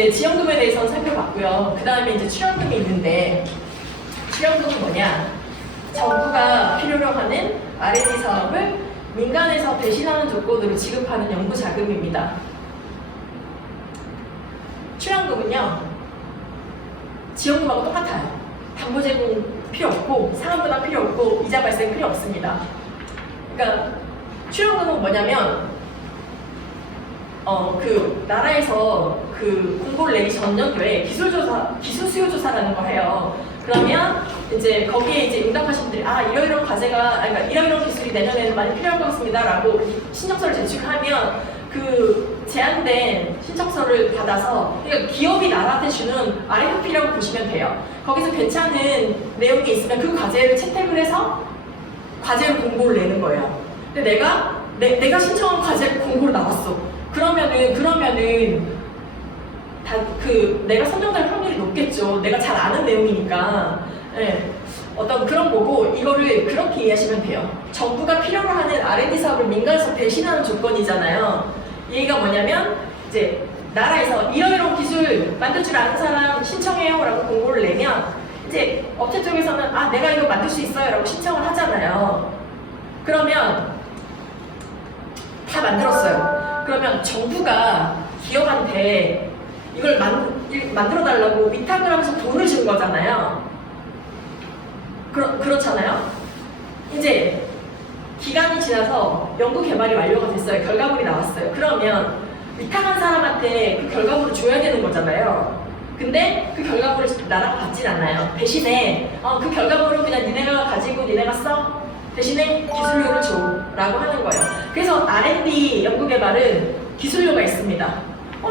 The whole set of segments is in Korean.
이제 지원금에 대해서는 살펴봤고요. 그 다음에 이제 출연금이 있는데, 출연금은 뭐냐? 정부가 필요로 하는 R&D 사업을 민간에서 배신하는 조건으로 지급하는 연구 자금입니다. 출연금은요, 지원금하고 똑같아요. 담보 제공 필요 없고, 상환부담 필요 없고, 이자 발생 필요 없습니다. 그러니까 출연금은 뭐냐면, 그 나라에서 그 공고를 내기 전 연도에 기술 수요 조사라는 걸 해요. 그러면 이제 거기에 이제 응답하신 분들이 이러이러한 과제가 그러니까 이러이러한 기술이 내년에는 많이 필요할 것 같습니다라고 신청서를 제출하면 그 제한된 신청서를 받아서 그러니까 기업이 나라한테 주는 RFP라고 보시면 돼요. 거기서 괜찮은 내용이 있으면 그 과제를 채택을 해서 과제를 공고를 내는 거예요. 근데 내가 신청한 과제 공고를 나왔어. 그러면은 내가 선정될 확률이 높겠죠. 내가 잘 아는 내용이니까. 네. 어떤 그런 거고 이거를 그렇게 이해하시면 돼요. 정부가 필요로 하는 R&D 사업을 민간에서 배신하는 조건이잖아요. 얘가 뭐냐면 이제 나라에서 이러이러한 기술 만들 줄 아는 사람 신청해요 라고 공고를 내면 이제 업체 쪽에서는 내가 이거 만들 수 있어요 라고 신청을 하잖아요. 그러면 다 만들었어요. 그러면 정부가 기업한테 이걸 만들어달라고 위탁을 하면서 돈을 준 거잖아요. 그렇잖아요. 이제 기간이 지나서 연구 개발이 완료가 됐어요. 결과물이 나왔어요. 그러면 위탁한 사람한테 그 결과물을 줘야 되는 거잖아요. 근데 그 결과물을 나라가 받진 않아요. 대신에 그 결과물은 그냥 니네가 가지고 니네가 써. 대신에 기술료를 줘 라고 하는 거예요. 그래서 R&D 연구개발은 기술료가 있습니다.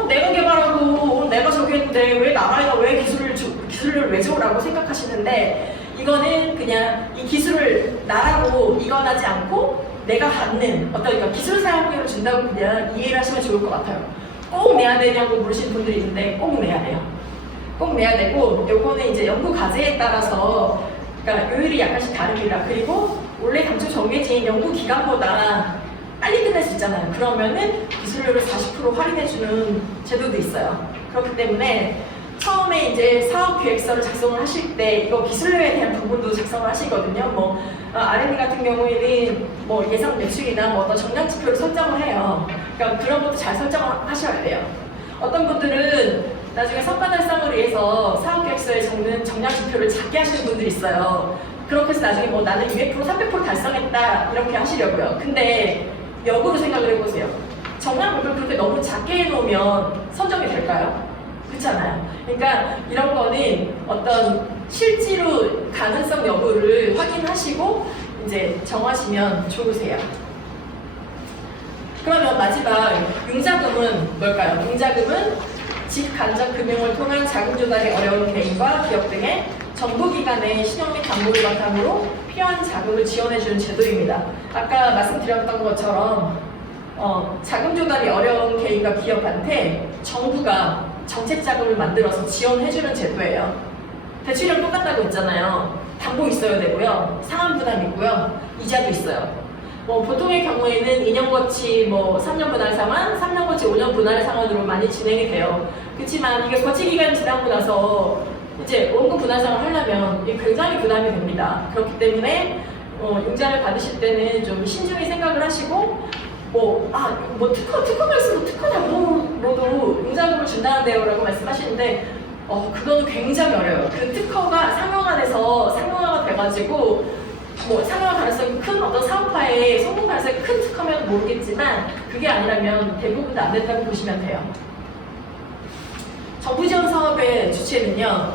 내가 개발하고 내가 저기 했는데 왜 나라에다 왜 기술료를 왜 줘? 라고 생각하시는데 이거는 그냥 이 기술을 나라로 이관하지 않고 내가 갖는 그러니까 기술 사용료를 준다고 그냥 이해를 하시면 좋을 것 같아요. 꼭 내야 되냐고 물으시는 분들이 있는데 꼭 내야 돼요. 꼭 내야 되고 요거는 이제 연구 과제에 따라서 그러니까 요율이 약간씩 다릅니다. 그리고 원래 당초 정해진 연구 기간보다 빨리 끝낼 수 있잖아요. 그러면은 기술료를 40% 할인해주는 제도도 있어요. 그렇기 때문에 처음에 이제 사업 계획서를 작성을 하실 때 이거 기술료에 대한 부분도 작성을 하시거든요. R&D 같은 경우에는 예상 매출이나 어떤 정량 지표를 설정을 해요. 그러니까 그런 것도 잘 설정을 하셔야 돼요. 어떤 분들은 나중에 성과 달성을 위해서 사업 계획서에 적는 정량 지표를 작게 하시는 분들이 있어요. 그렇게 해서 나중에 나는 200% 300% 달성했다 이렇게 하시려고요. 근데 역으로 생각을 해보세요. 정량 목표를 그렇게 너무 작게 해놓으면 선정이 될까요? 그렇잖아요. 그러니까 이런 거는 어떤 실제로 가능성 여부를 확인하시고 이제 정하시면 좋으세요. 그러면 마지막 융자금은 뭘까요? 융자금은 직간접 금융을 통한 자금 조달이 어려운 개인과 기업 등의 정부기관의 신용 및 담보를 바탕으로 필요한 자금을 지원해주는 제도입니다. 아까 말씀드렸던 것처럼 자금 조달이 어려운 개인과 기업한테 정부가 정책 자금을 만들어서 지원해주는 제도예요. 대출이랑 똑같다고 했잖아요. 담보 있어야 되고요. 상환 부담 있고요. 이자도 있어요. 보통의 경우에는 2년 거치 3년 분할 상환, 3년 거치 5년 분할 상환으로 많이 진행이 돼요. 그렇지만 이게 거치 기간이 지나고 나서 이제 원금 분할 상환을 하려면 이게 굉장히 부담이 됩니다. 그렇기 때문에 융자를 받으실 때는 좀 신중히 생각을 하시고 특허가 있으면 특허 담보로도 융자금을 준다는데요 라고 말씀하시는데 그거는 굉장히 어려워요. 그 특허가 상용화가 돼가지고 상용화 가능성이 큰 어떤 사업화에 성공 가능성이 큰 특허면 모르겠지만 그게 아니라면 대부분 다 안 된다고 보시면 돼요. 정부 지원 사업의 주체는요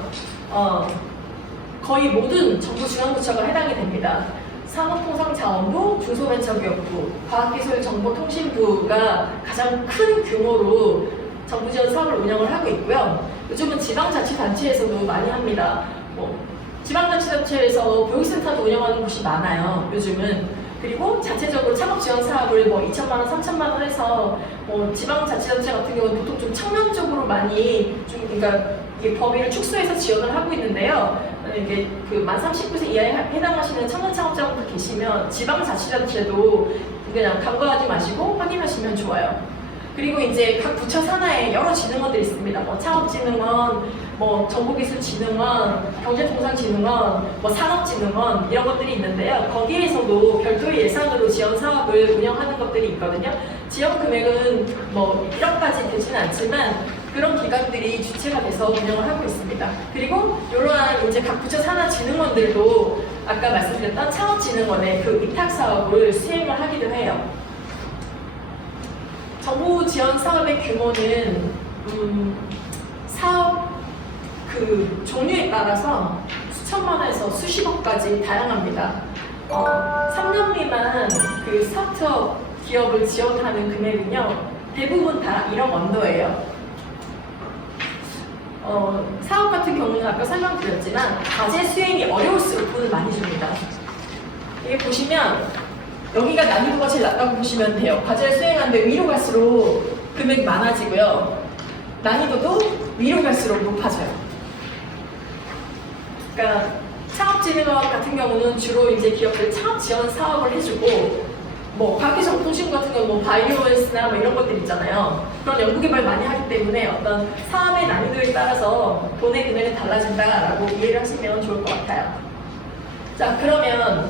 거의 모든 정부 중앙부처가 해당이 됩니다. 산업통상자원부, 중소벤처기업부, 과학기술정보통신부가 가장 큰 규모로 정부 지원 사업을 운영을 하고 있고요. 요즘은 지방자치단체에서도 많이 합니다. 지방자치단체에서 교육센터도 운영하는 곳이 많아요. 요즘은. 그리고 자체적으로 창업지원 사업을 2천만 원, 3천만 원 해서 지방자치단체 같은 경우는 보통 좀 청년 쪽으로 많이 그러니까 이게 범위를 축소해서 지원을 하고 있는데요. 이게 만 39세 이하에 해당하시는 청년 창업자분들 계시면 지방자치단체도 그냥 간과하지 마시고 확인하시면 좋아요. 그리고 이제 각 부처 산하에 여러 진흥원들이 있습니다. 뭐 창업진흥원, 뭐 정보기술진흥원, 경제통상진흥원, 뭐 산업진흥원 이런 것들이 있는데요. 거기에서도 별도의 예산으로 지원 사업을 운영하는 것들이 있거든요. 지원 금액은 뭐 1억까지 되지는 않지만 그런 기관들이 주체가 돼서 운영을 하고 있습니다. 그리고 이러한 이제 각 부처 산하 진흥원들도 아까 말씀드렸던 창업진흥원의 그 위탁 사업을 수행을 하기도 해요. 정부 지원 사업의 규모는 사업 그 종류에 따라서 수천만 원에서 수십억까지 다양합니다. 3년 미만 그 스타트업 기업을 지원하는 금액은요 대부분 다 1억 언더예요. 사업 같은 경우는 아까 설명드렸지만 과제 수행이 어려울수록 돈을 많이 줍니다. 이게 보시면 여기가 난이도가 제일 낮다고 보시면 돼요. 과제를 수행하는데 위로 갈수록 금액이 많아지고요. 난이도도 위로 갈수록 높아져요. 그러니까 창업진흥원 같은 경우는 주로 이제 기업들 창업 지원 사업을 해주고 뭐 과학기술통신부 같은 경우는 뭐 바이오에스나 뭐 이런 것들 있잖아요. 그런 연구개발 많이 하기 때문에 어떤 사업의 난이도에 따라서 돈의 금액이 달라진다라고 이해를 하시면 좋을 것 같아요. 자, 그러면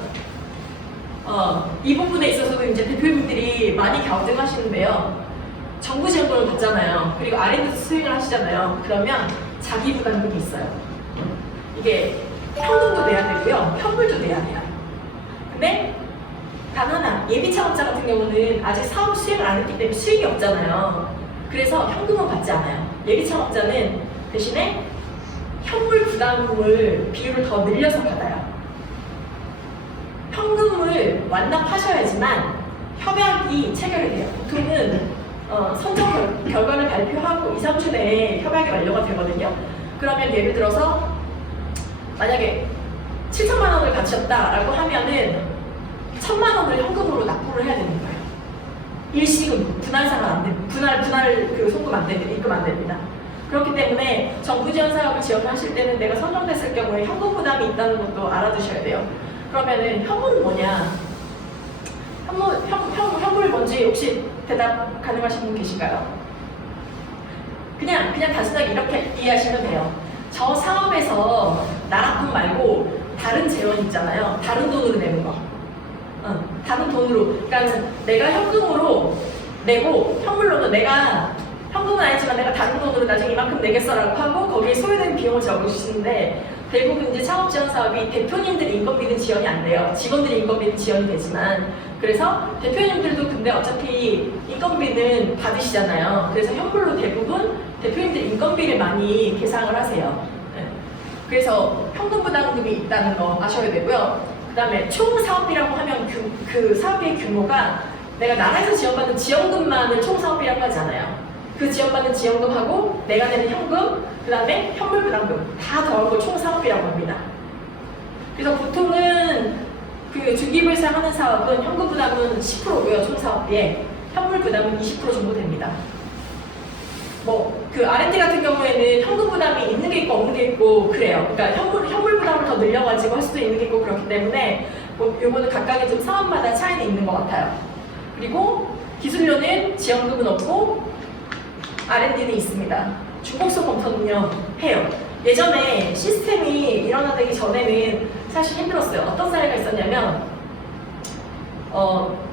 이 부분에 있어서도 이제 대표님들이 많이 갸우뚱하시는데요. 정부 지원금을 받잖아요. 그리고 R&D 수행을 하시잖아요. 그러면 자기 부담금이 있어요. 이게 현금도 내야 되고요. 현물도 내야 돼요. 근데 단 하나, 예비 창업자 같은 경우는 아직 사업 수행을 안 했기 때문에 수익이 없잖아요. 그래서 현금은 받지 않아요. 예비 창업자는 대신에 현물 부담금을 비율을 더 늘려서 받아요. 현금을 완납하셔야지만 협약이 체결이 돼요. 보통은 선정 결과를 발표하고 2, 3주 내에 협약이 완료가 되거든요. 그러면 예를 들어서 만약에 7천만 원을 바쳤다라고 하면은 1,000만 원을 현금으로 납부를 해야 되는 거예요. 일시금 분할상환 안 됩니다. 분할 그 송금 안 됩니다. 입금 안 됩니다. 그렇기 때문에 정부 지원 사업을 지원하실 때는 내가 선정됐을 경우에 현금 부담이 있다는 것도 알아두셔야 돼요. 그러면은 현물은 뭐냐? 현물 뭔지 혹시 대답 가능하신 분 계신가요? 그냥 단순하게 이렇게 이해하시면 돼요. 저 사업에서 나라돈 말고 다른 재원 있잖아요. 다른 돈으로 내는 거. 다른 돈으로. 그러니까 내가 현금으로 내고 현물로는 내가 현금은 아니지만 내가 다른 돈으로 나중에 이만큼 내겠어라고 하고 거기에 소요된 비용을 적으시는데 대부분 이제 창업 지원 사업이 대표님들이 인건비는 지원이 안 돼요. 직원들이 인건비는 지원이 되지만 그래서 대표님들도 근데 어차피 인건비는 받으시잖아요. 그래서 현물로 대부분 대표님들 인건비를 많이 계상을 하세요. 네. 그래서 현금 부담금이 있다는 거 아셔야 되고요. 그 다음에 총 사업비라고 하면 그 사업비의 규모가 내가 나라에서 지원받는 지원금만을 총 사업비라고 하잖아요. 그 지원받는 지원금하고 내가 내는 현금, 그 다음에 현물 부담금 다 더한 걸 총 사업비라고 합니다. 그래서 보통은 그 주기불사 하는 사업은 현금 부담은 10%고요. 총 사업비에 현물 부담은 20% 정도 됩니다. 뭐 그 R&D 같은 경우에는 현금 부담이 있는 게 있고 없는 게 있고 그래요. 그러니까 현물 부담을 더 늘려가지고 할 수도 있는 게 있고 그렇기 때문에 뭐 요거는 각각의 좀 사업마다 차이는 있는 것 같아요. 그리고 기술료는 지원금은 없고 R&D는 있습니다. 중복성 검토는요 해요. 예전에 시스템이 일어나기 전에는 사실 힘들었어요. 어떤 사례가 있었냐면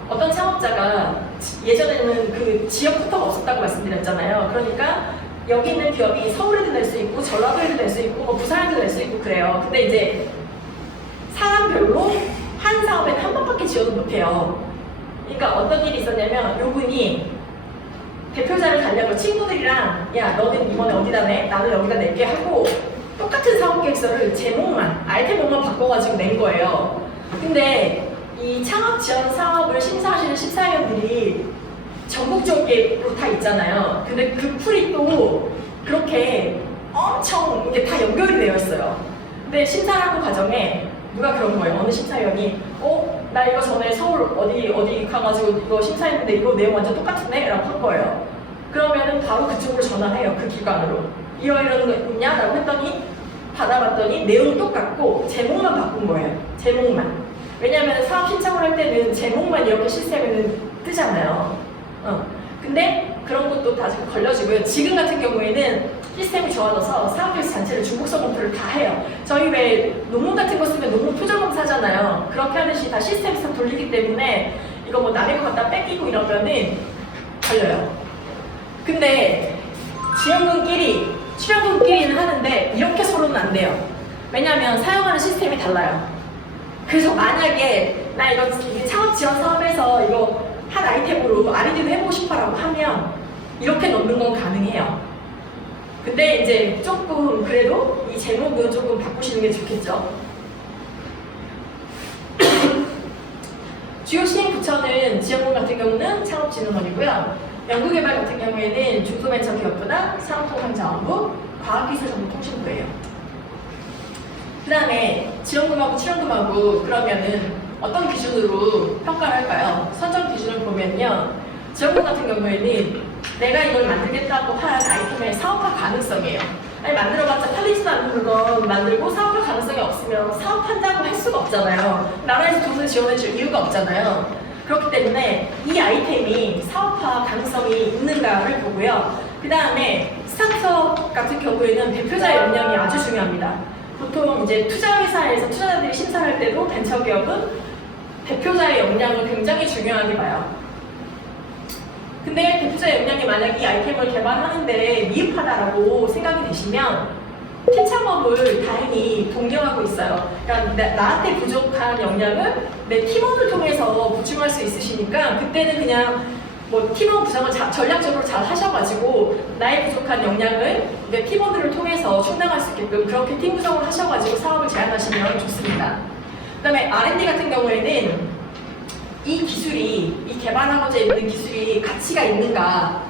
어떤 창업자가 예전에는 그 지역부터가 없었다고 말씀드렸잖아요. 그러니까 여기 있는 기업이 서울에도 낼 수 있고 전라도에도 낼 수 있고 뭐 부산에도 낼 수 있고 그래요. 근데 이제 사람별로 한 사업에는 한 번밖에 지원을 못해요. 그러니까 어떤 일이 있었냐면 요분이 대표자를 달려고 친구들이랑 야 너는 이번에 어디다 내? 나는 여기다 낼게 하고 똑같은 사업계획서를 제목만 아이템목만 바꿔가지고 낸 거예요. 근데 이 창업 지원 사업을 심사하시는 심사위원들이 전국적으로 다 있잖아요. 근데 그 풀이 또 그렇게 엄청 이게 다 연결이 되어 있어요. 근데 심사하는 과정에 누가 그런 거예요. 어느 심사위원이 나 이거 전에 서울 어디 가가지고 이거 심사했는데 이거 내용 완전 똑같은데? 라고 한 거예요. 그러면은 바로 그쪽으로 전화해요. 그 기관으로. 이런 거 있냐? 라고 했더니 받아봤더니 내용 똑같고 제목만 바꾼 거예요. 제목만. 왜냐면 사업 신청을 할 때는 제목만 이렇게 시스템에는 뜨잖아요. 근데 그런 것도 다 지금 걸려지고요. 지금 같은 경우에는 시스템이 좋아져서 사업결제 자체를 중복성 검토를 다 해요. 저희 왜 논문 같은 거 쓰면 논문 표절 검사하잖아요. 그렇게 하듯이 다 시스템에서 돌리기 때문에 이거 뭐 남의 거 갖다 뺏기고 이러면은 걸려요. 근데 지원금끼리, 출연금끼리는 하는데 이렇게 서로는 안 돼요. 왜냐하면 사용하는 시스템이 달라요. 그래서 만약에 나 이거 창업 지원 사업에서 이거 한 아이템으로 R&D도 해보고 싶어라고 하면 이렇게 넣는 건 가능해요. 근데 이제 조금 그래도 이 제목은 조금 바꾸시는 게 좋겠죠. 주요 시행 부처는 지원금 같은 경우는 창업진흥원이고요. 연구개발 같은 경우에는 중소벤처기업부나 산업통상자원부, 과학기술정보통신부예요. 그 다음에 지원금하고 출연금하고 그러면은 어떤 기준으로 평가를 할까요? 선정 기준을 보면요. 지원금 같은 경우에는 내가 이걸 만들겠다고 한 아이템의 사업화 가능성이에요. 아니 만들어봤자 팔리지도 않는 물건 만들고 사업화 가능성이 없으면 사업한다고 할 수가 없잖아요. 나라에서 돈을 지원해줄 이유가 없잖아요. 그렇기 때문에 이 아이템이 사업화 가능성이 있는가를 보고요. 그 다음에 스타트업 같은 경우에는 대표자의 역량이 아주 중요합니다. 보통 이제 투자회사에서 투자자들이 심사할 때도 벤처기업은 대표자의 역량을 굉장히 중요하게 봐요. 근데 대표자의 역량이 만약 이 아이템을 개발하는데 미흡하다라고 생각이 되시면 팀 창업을 다행히 독려하고 있어요. 그러니까 나한테 부족한 역량을 내 팀원을 통해서 보충할 수 있으시니까 그때는 그냥 뭐 팀원 구성을 전략적으로 잘 하셔가지고 나의 부족한 역량을 내 팀원들을 통해서 충당할 수 있게끔 그렇게 팀 구성을 하셔가지고 사업을 제안하시면 좋습니다. 그 다음에 R&D 같은 경우에는 이 기술이, 이 개발하고자 있는 기술이 가치가 있는가,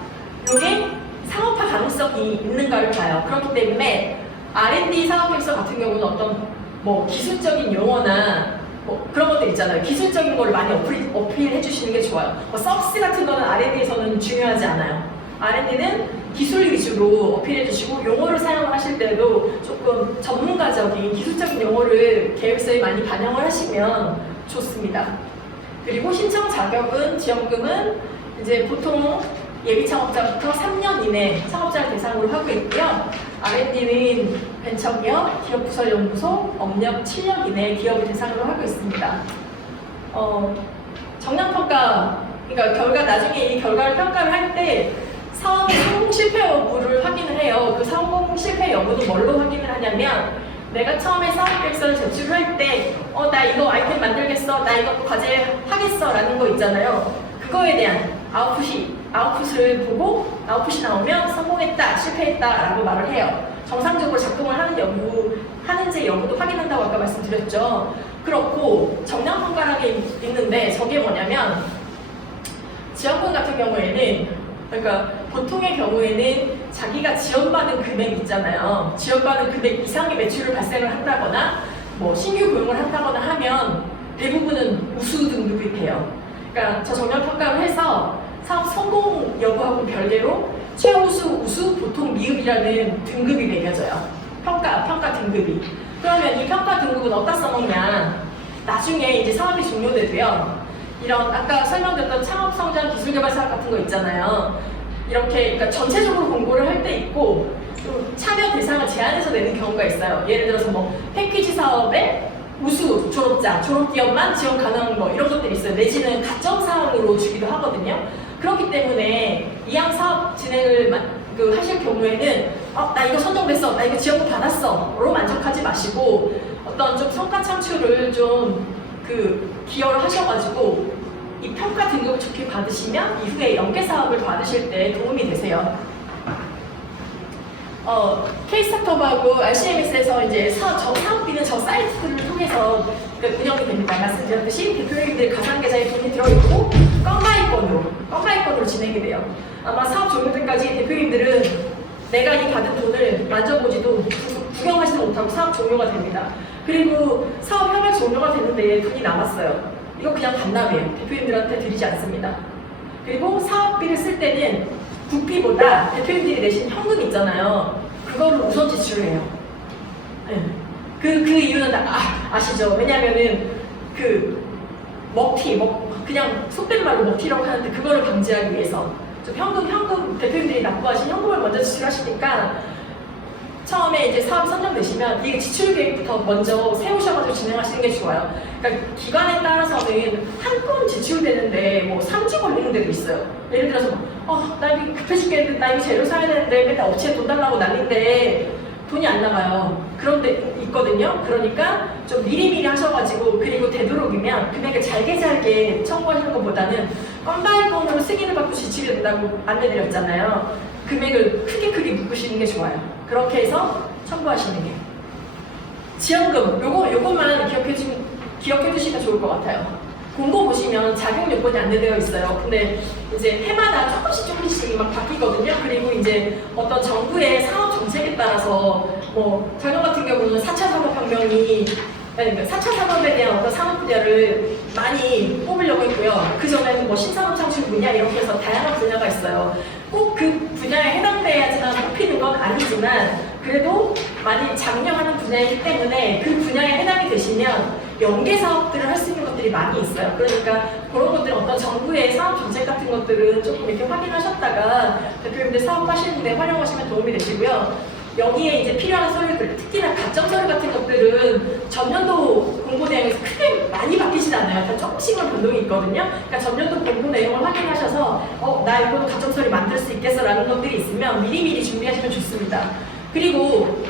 이게 상업화 가능성이 있는가를 봐요. 그렇기 때문에 R&D 사업계획서 같은 경우는 어떤 뭐 기술적인 용어나 뭐 그런 것들 있잖아요. 기술적인 거를 많이 어필해 주시는 게 좋아요. 뭐 서비스 같은 거는 R&D에서는 중요하지 않아요. R&D는 기술 위주로 어필해 주시고 용어를 사용을 하실 때도 조금 전문가적인 기술적인 용어를 계획서에 많이 반영을 하시면 좋습니다. 그리고 신청 자격은 지원금은 이제 보통 예비 창업자부터 3년 이내 창업자를 대상으로 하고 있고요. R&D는 벤처기업, 기업부설연구소, 업력 7년 이내 기업을 대상으로 하고 있습니다. 정량평가, 그러니까 결과 나중에 이 결과를 평가를 할 때 사업의 성공 실패 여부를 확인을 해요. 그 성공 실패 여부는 뭘로 확인을 하냐면 내가 처음에 사업계획서를 제출할 때 나 이거 아이템 만들겠어, 나 이거 과제 하겠어 라는 거 있잖아요. 그거에 대한 아웃풋을 보고 아웃풋이 나오면 성공했다, 실패했다 라고 말을 해요. 정상적으로 작동을 하는지 여부도 확인한다고 아까 말씀드렸죠. 그렇고 정량평가라는 게 있는데 저게 뭐냐면 지원금 같은 경우에는 그러니까 보통의 경우에는 자기가 지원받은 금액 있잖아요. 지원받은 금액 이상의 매출을 발생을 한다거나 뭐 신규 고용을 한다거나 하면 대부분은 우수 등급이 돼요. 그러니까 저 정량평가를 해서 사업 성공 여부하고 별개로 최우수, 우수, 보통, 미흡이라는 등급이 매겨져요. 평가 등급이. 그러면 이 평가 등급은 어디다 써먹냐? 나중에 이제 사업이 종료되고요. 이런 아까 설명드렸던 창업성장 기술개발 사업 같은 거 있잖아요. 이렇게 그러니까 전체적으로 공고를 할 때 있고 좀 참여 대상을 제한해서 내는 경우가 있어요. 예를 들어서 뭐 패키지 사업에 우수 졸업자, 졸업기업만 지원 가능한 거 이런 것들이 있어요. 내지는 가점 사항으로 주기도 하거든요. 그렇기 때문에 이양 사업 진행을 하실 경우에는 나 이거 선정됐어, 나 이거 지원금 받았어로 만족하지 마시고 어떤 좀 성과 창출을 좀 기여를 하셔가지고 이 평가 등급을 좋게 받으시면 이후에 연계 사업을 받으실 때 도움이 되세요. K-스타트업하고 RCMS에서 이제 사업비는 저 사이트를 통해서 운영이 됩니다. 말씀드렸듯이 대표님들 가상계좌에 돈이 들어있고 껌바이건으로 진행이 돼요. 아마 사업 종료 때까지 대표님들은 내가 이 받은 돈을 만져보지도 구경하지도 못하고 사업 종료가 됩니다. 그리고 사업 협약 종료가 되는데 돈이 남았어요. 이거 그냥 반납이에요. 대표님들한테 드리지 않습니다. 그리고 사업비를 쓸 때는 국비보다 대표님들이 내신 현금 있잖아요. 그거를 우선 지출해요. 네. 그 이유는 아시죠? 왜냐면은 그냥 속된 말로 먹튀라고 하는데 그거를 방지하기 위해서 좀 현금 대표님들이 납부하신 현금을 먼저 지출하시니까 처음에 이제 사업 선정되시면 이게 지출 계획부터 먼저 세우셔가지고 진행하시는 게 좋아요. 그러니까 기관에 따라서는 한 건 지출되는데 뭐 3주 걸리는 데도 있어요. 예를 들어서 나 이거 급해 죽겠는데 나 이거 재료 사야 되는데 맨날 업체에 돈 달라고 난리인데 돈이 안 나가요. 그런 데 있거든요. 그러니까 좀 미리미리 하셔가지고 그리고 되도록이면 금액을 잘게 청구하시는 것보다는 건바이 건으로 승인을 받고 지출이 된다고 안내드렸잖아요. 금액을 크게 묶으시는 게 좋아요. 그렇게 해서 청구하시는 게. 지원금, 요것만 기억해 두시면 좋을 것 같아요. 공고 보시면 자격 요건이 안내되어 있어요. 근데 이제 해마다 조금씩 막 바뀌거든요. 그리고 이제 어떤 정부의 사업 정책에 따라서 뭐 작년 같은 경우는 4차 산업혁명이 그러니까 4차 산업에 대한 어떤 산업 분야를 많이 뽑으려고 했고요. 그 전에는 뭐 신산업 창출 분야 이렇게 해서 다양한 분야가 있어요. 꼭 그 분야에 해당돼야지만 뽑히는 건 아니지만 그래도 많이 장려하는 분야이기 때문에 그 분야에 해당이 되시면 연계 사업들을 할 수 있는 것들이 많이 있어요. 그러니까 그런 것들은 어떤 정부의 사업 정책 같은 것들은 조금 이렇게 확인하셨다가 대표님들 사업하시는데 활용하시면 도움이 되시고요. 여기에 이제 필요한 서류들, 특히나 가점 서류 같은 것들은 전년도 공고 내용에서 크게 많이 바뀌진 않아요. 다 조금씩만 변동이 있거든요. 그러니까 전년도 공고 내용을 확인하셔서 나 이거도 가점 서류 만들 수 있겠어라는 것들이 있으면 미리미리 준비하시면 좋습니다. 그리고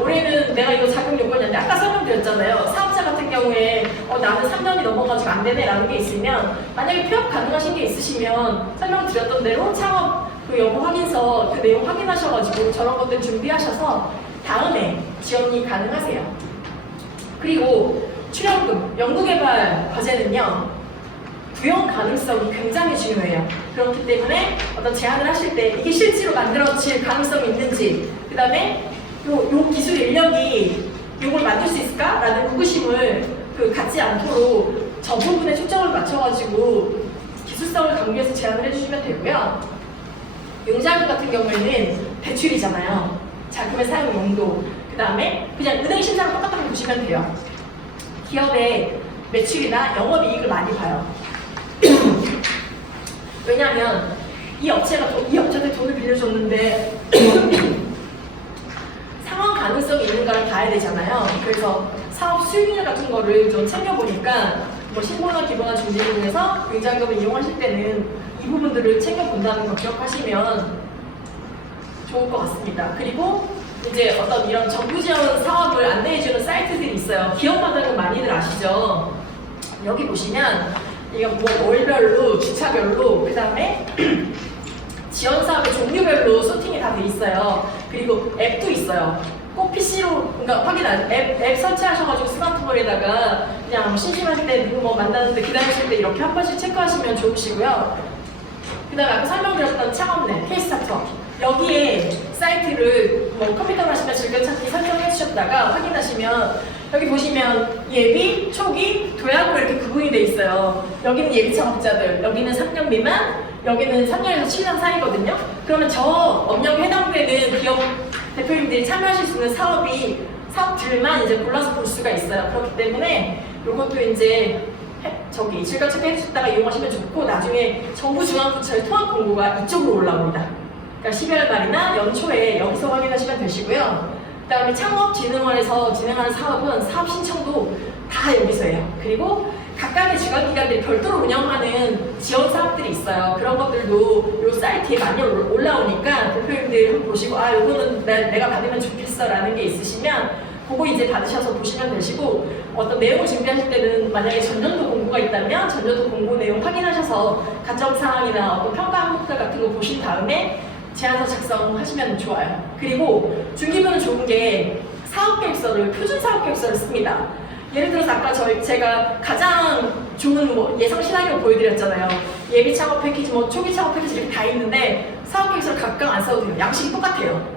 올해는 내가 이거 자격 요건이었는데 아까 설명드렸잖아요. 사업자 같은 경우에 나는 3년이 넘어가지고 안 되네 라는 게 있으면 만약에 폐업 가능하신 게 있으시면 설명드렸던 대로 창업 그 여부 확인서 그 내용 확인하셔가지고 저런 것들 준비하셔서 다음에 지원이 가능하세요. 그리고 출연금, 연구개발 과제는요. 구현 가능성이 굉장히 중요해요. 그렇기 때문에 어떤 제안을 하실 때 이게 실제로 만들어질 가능성이 있는지 그 다음에 요 기술 인력이 요걸 만들 수 있을까? 라는 의구심을 갖지 않도록 저 부분에 초점을 맞춰가지고 기술성을 강조해서 제안을 해주시면 되고요. 용자금 같은 경우에는 대출이잖아요. 자금의 사용 용도. 그 다음에 그냥 은행 심사랑 똑같다고 보시면 돼요. 기업의 매출이나 영업이익을 많이 봐요. 왜냐하면 이 업체한테 돈을 빌려줬는데 상환 가능성이 있는가를 봐야 되잖아요. 그래서 사업 수익률 같은 거를 좀 챙겨보니까 뭐 신고나 기본화 준비를 통해서 용자금을 이용하실 때는 이 부분들을 챙겨본다는 거 기억하시면 좋을 것 같습니다. 그리고 이제 어떤 이런 정부 지원 사업을 안내해주는 사이트들이 있어요. 기업마다는 많이들 아시죠? 여기 보시면 이거 뭐 월별로, 주차별로, 그 다음에 지원 사업의 종류별로 소팅이 다 돼 있어요. 그리고 앱도 있어요. 꼭 PC로, 그러니까 앱 설치하셔가지고 스마트폰에다가 그냥 심심하실 때 누구 뭐 만나는데 기다리실 때 이렇게 한 번씩 체크하시면 좋으시고요. 그 다음에 아까 설명드렸던 창업넷, K-스타트업. 여기에 사이트를 뭐 컴퓨터로 하시면 즐겨찾기 설정해 주셨다가 확인하시면 여기 보시면 예비, 초기, 도약으로 이렇게 구분이 돼 있어요. 여기는 예비 창업자들, 여기는 3년 미만, 여기는 3년에서 7년 사이거든요. 그러면 저 업력에 해당되는 기업 대표님들이 참여하실 수 있는 사업들만 이제 골라서 볼 수가 있어요. 그렇기 때문에 이것도 이제 즐겨찾기 해주셨다가 이용하시면 좋고 나중에 정부 중앙부처의 통합 공고가 이쪽으로 올라옵니다. 그러니까 12월 말이나 연초에 여기서 확인하시면 되시고요. 그 다음에 창업진흥원에서 진행하는 사업은 사업 신청도 다 여기서 해요. 그리고 각각의 주관기관들이 별도로 운영하는 지원 사업들이 있어요. 그런 것들도 이 사이트에 많이 올라오니까 대표님들 한번 보시고 이거는 내가 받으면 좋겠어 라는 게 있으시면 그거 이제 받으셔서 보시면 되시고 어떤 내용을 준비하실 때는 만약에 전년도 공고가 있다면 전년도 공고 내용 확인하셔서 가점사항이나 어떤 평가 항목들 같은 거 보신 다음에 제안서 작성하시면 좋아요. 그리고 중기부는 좋은 게 사업계획서를 표준 사업계획서를 씁니다. 예를 들어서 아까 제가 가장 좋은 뭐 예상 시나리오 보여드렸잖아요. 예비 창업 패키지, 뭐 초기 창업 패키지 이렇게 다 있는데 사업계획서를 각각 안 써도 돼요. 양식이 똑같아요.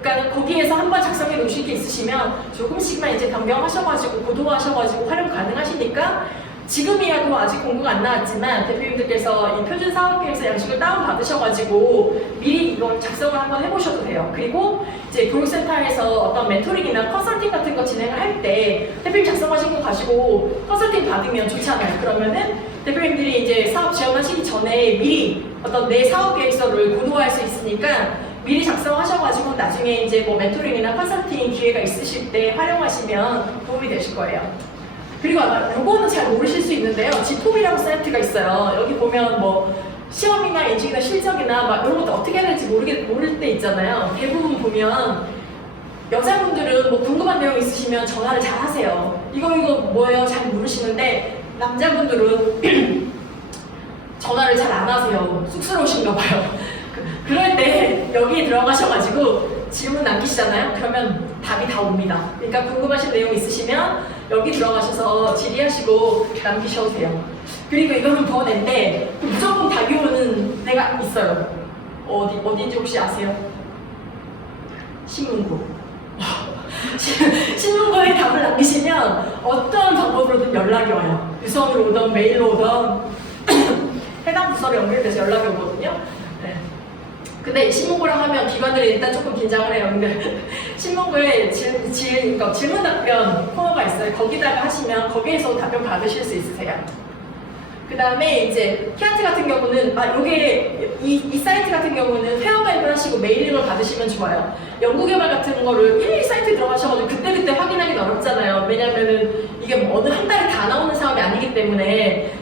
그러니까 거기에서 한번 작성해 놓으실 게 있으시면 조금씩만 이제 변경하셔가지고 고도화하셔가지고 활용 가능하시니까 지금이라도 아직 공고가 안 나왔지만 대표님들께서 이 표준 사업계획서 양식을 다운받으셔가지고 미리 이거 작성을 한번 해보셔도 돼요. 그리고 이제 교육센터에서 어떤 멘토링이나 컨설팅 같은 거 진행을 할 때 대표님 작성하신 거 가지고 컨설팅 받으면 좋잖아요. 그러면은 대표님들이 이제 사업 지원하시기 전에 미리 어떤 내 사업 계획서를 고도화할 수 있으니까 미리 작성하셔가지고 나중에 이제 뭐 멘토링이나 컨설팅 기회가 있으실 때 활용하시면 도움이 되실 거예요. 그리고 아마 요거는 잘 모르실 수 있는데요. 지폼이라고 사이트가 있어요. 여기 보면 뭐 시험이나 인증이나 실적이나 막 이런 것도 어떻게 해야 될지 모를 때 있잖아요. 대부분 보면 여자분들은 뭐 궁금한 내용 있으시면 전화를 잘 하세요. 이거 뭐예요? 잘 모르시는데 남자분들은 전화를 잘 안 하세요. 쑥스러우신가 봐요. 그럴 때 여기에 들어가셔가지고 질문 남기시잖아요. 그러면 답이 다 옵니다. 그러니까 궁금하신 내용 있으시면 여기 들어가셔서 질의하시고 남기셔도 돼요. 그리고 이거는 번외인데 무조건 답이 오는 데가 있어요. 어딘지 혹시 아세요? 신문고. 신문고에 답을 남기시면 어떤 방법으로든 연락이 와요. 유선으로 오던 메일로 오던 해당 부서로 연결돼서 연락이 오거든요. 네. 근데 신문고랑 하면 기관들이 일단 조금 긴장을 해요. 근데 신문고에 그러니까 질문 답변 코너가 있어요. 거기다가 하시면 거기에서 답변 받으실 수 있으세요. 그 다음에 이제 키아트 같은 경우는 요게 이 사이트 같은 경우는 회원가입을 하시고 메일링을 받으시면 좋아요. 연구개발 같은 거를 일일이 사이트에 들어가셔가지고 그때그때 확인하기는 어렵잖아요. 왜냐면은 이게 뭐 어느 한 달에 다 나오는 사업이 아니기 때문에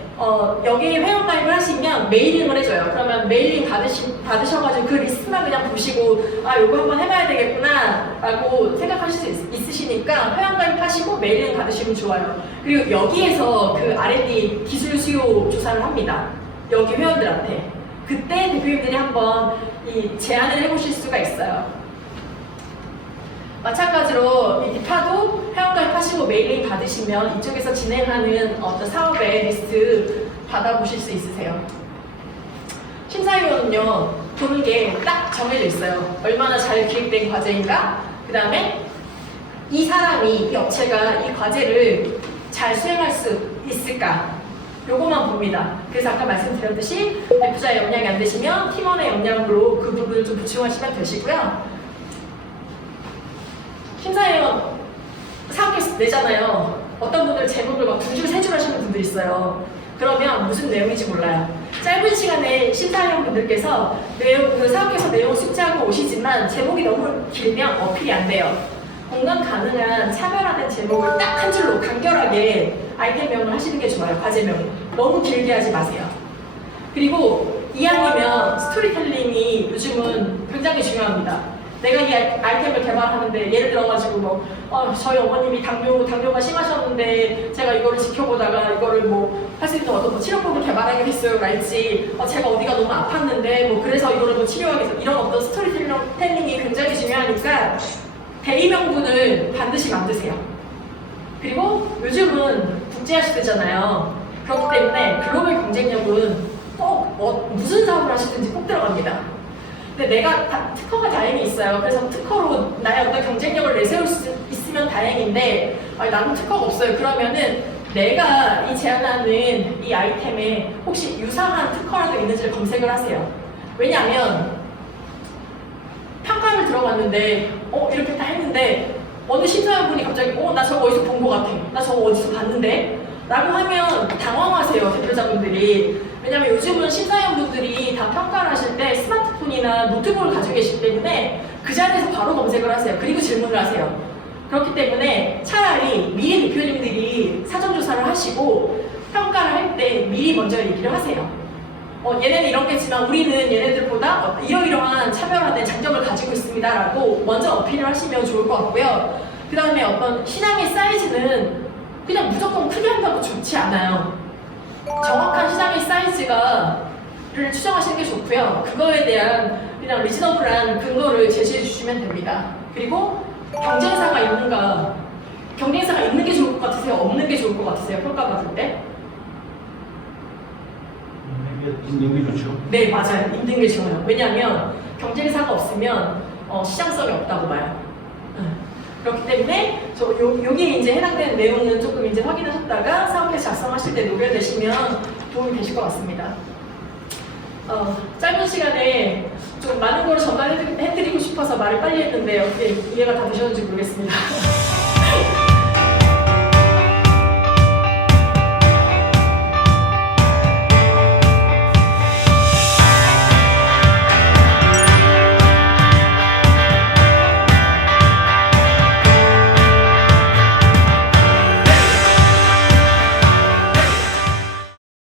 여기에 회원가입을 하시면 메일링을 해줘요. 그러면 메일링 받으셔가지고 그 리스트만 그냥 보시고 아 요거 한번 해봐야 되겠구나 라고 생각하실 수 있으시니까 회원가입하시고 메일링 받으시면 좋아요. 그리고 여기에서 그 R&D 기술 수요 조사를 합니다. 여기 회원들한테. 그때 대표님들이 한번 이 제안을 해보실 수가 있어요. 마찬가지로 이 디파도 회원가입하시고 메일링 받으시면 이쪽에서 진행하는 어떤 사업의 리스트 받아보실 수 있으세요. 심사위원은요, 보는 게 딱 정해져 있어요. 얼마나 잘 기획된 과제인가? 그 다음에 이 사람이, 이 업체가 이 과제를 잘 수행할 수 있을까? 요것만 봅니다. 그래서 아까 말씀드렸듯이 대표자의 역량이 안 되시면 팀원의 역량으로 그 부분을 좀 보충하시면 되시고요. 심사위원 사업계획서 내잖아요. 어떤 분들 제목을 막 2줄, 3줄 하시는 분들 있어요. 그러면 무슨 내용인지 몰라요. 짧은 시간에 심사위원 분들께서 그 사업계획서 내용을 숙지하고 오시지만 제목이 너무 길면 어필이 안 돼요. 공감 가능한 차별화된 제목을 딱 한 줄로 간결하게 아이템명을 하시는 게 좋아요. 과제명. 너무 길게 하지 마세요. 그리고 이왕이면 스토리텔링이 요즘은 굉장히 중요합니다. 내가 이 아이템을 개발하는데 예를 들어가지고 뭐 저희 어머님이 당뇨가 심하셨는데 제가 이거를 지켜보다가 이거를 뭐 할 수 있는 어떤 치료법을 개발하게 됐어요 랄지 제가 어디가 너무 아팠는데 뭐 그래서 이거를 뭐 치료하기 위해서 이런 어떤 스토리텔링이 굉장히 중요하니까 대의명분을 반드시 만드세요. 그리고 요즘은 국제화 시대잖아요. 그렇기 때문에 글로벌 경쟁력은 꼭 무슨 사업을 하시든지 꼭 들어갑니다. 근데 내가 특허가 다행히 있어요. 그래서 특허로 나의 어떤 경쟁력을 내세울 수 있으면 다행인데 나는 특허가 없어요. 그러면은 내가 이 제안하는 이 아이템에 혹시 유사한 특허라도 있는지를 검색을 하세요. 왜냐하면 평가를 들어갔는데 이렇게 다 했는데 어느 심사위원분이 갑자기 나 저거 어디서 본 것 같아. 나 저거 어디서 봤는데? 라고 하면 당황하세요. 대표자분들이. 왜냐면 요즘은 심사위원분들이 다 평가를 하실 때 스마트폰이나 노트북을 가지고 계시기 때문에 그 자리에서 바로 검색을 하세요. 그리고 질문을 하세요. 그렇기 때문에 차라리 미리 대표님들이 사전조사를 하시고 평가를 할 때 미리 먼저 얘기를 하세요. 얘네는 이런 게 있지만 우리는 얘네들보다 이러이러한 차별화된 장점을 가지고 있습니다 라고 먼저 어필을 하시면 좋을 것 같고요. 그 다음에 어떤 시장의 사이즈는 그냥 무조건 크게 한다고 좋지 않아요. 정확한 시장의 사이즈를 추정하시는 게 좋고요. 그거에 대한 그냥 리즈너블한 근거를 제시해 주시면 됩니다. 그리고 경쟁사가 있는 게 좋을 것 같으세요? 없는 게 좋을 것 같으세요? 평가받을 때? 있는 게 좋죠. 네, 맞아요. 있는 게 좋아요. 왜냐하면 경쟁사가 없으면 시장성이 없다고 봐요. 그렇기 때문에 여기에 이제 해당되는 내용은 조금 이제 확인하셨다가 사업계획 작성하실 때 녹여내시면 도움이 되실 것 같습니다. 짧은 시간에 좀 많은 걸 전달해드리고 싶어서 말을 빨리 했는데 어떻게 이해가 다 되셨는지 모르겠습니다.